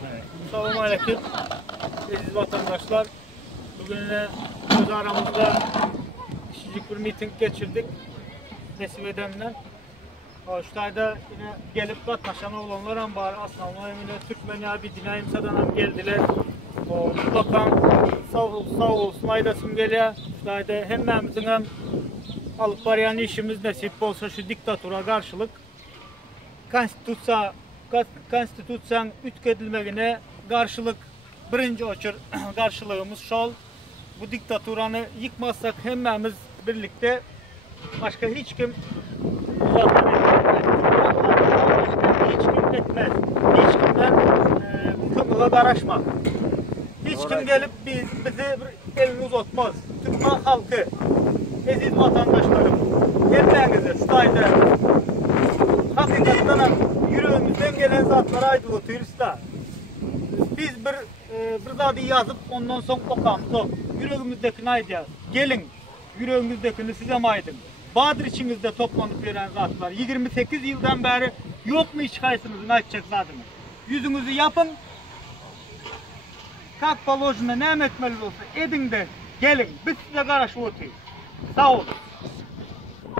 Selamun Aleyküm, aziz vatandaşlar. Bugün yine öz aramızda kişilik bir miting geçirdik. Nesip edemden. Şuayda yine gelip katlaşan oğlanlar hem var. Aslında emine Türkmen abi dinayimsadan hem geldiler. Bakan sağ olsun aydasım geliyor. Şuayda hemmemizin hem alıp barayan işimiz nasip olsa şu diktatura karşılık konstitüsiyanın ütkədilməyinə karşılık birinci oçur karşılığımız şol. Bu diktaturanı yıkmazsak hemmemiz birlikte başka hiç kim etmez. Hiç kimden bu konuda karışmaz. Hiç kim gelip bizi elini uzatmaz. Türkmen halkı, aziz vatandaşlarım, hepinize şu tayda hakikaten yüreğimizden gelen zatlara ait oturuyoruz da biz bir zadı yazıp ondan sonra okamız o. Yüreğimizdekini aydıyaz. Gelin, yüreğimizdekini size maydın. Bahadır içinizde toplanıp veren zatlar. 28 yıldan beri yok mu hiç kaysınızın açacak zatını? Yüzünüzü yapın. Kalk balojuna ne emekmeli olsa edin de gelin. Biz size karşı oturuyoruz. Sağ olun.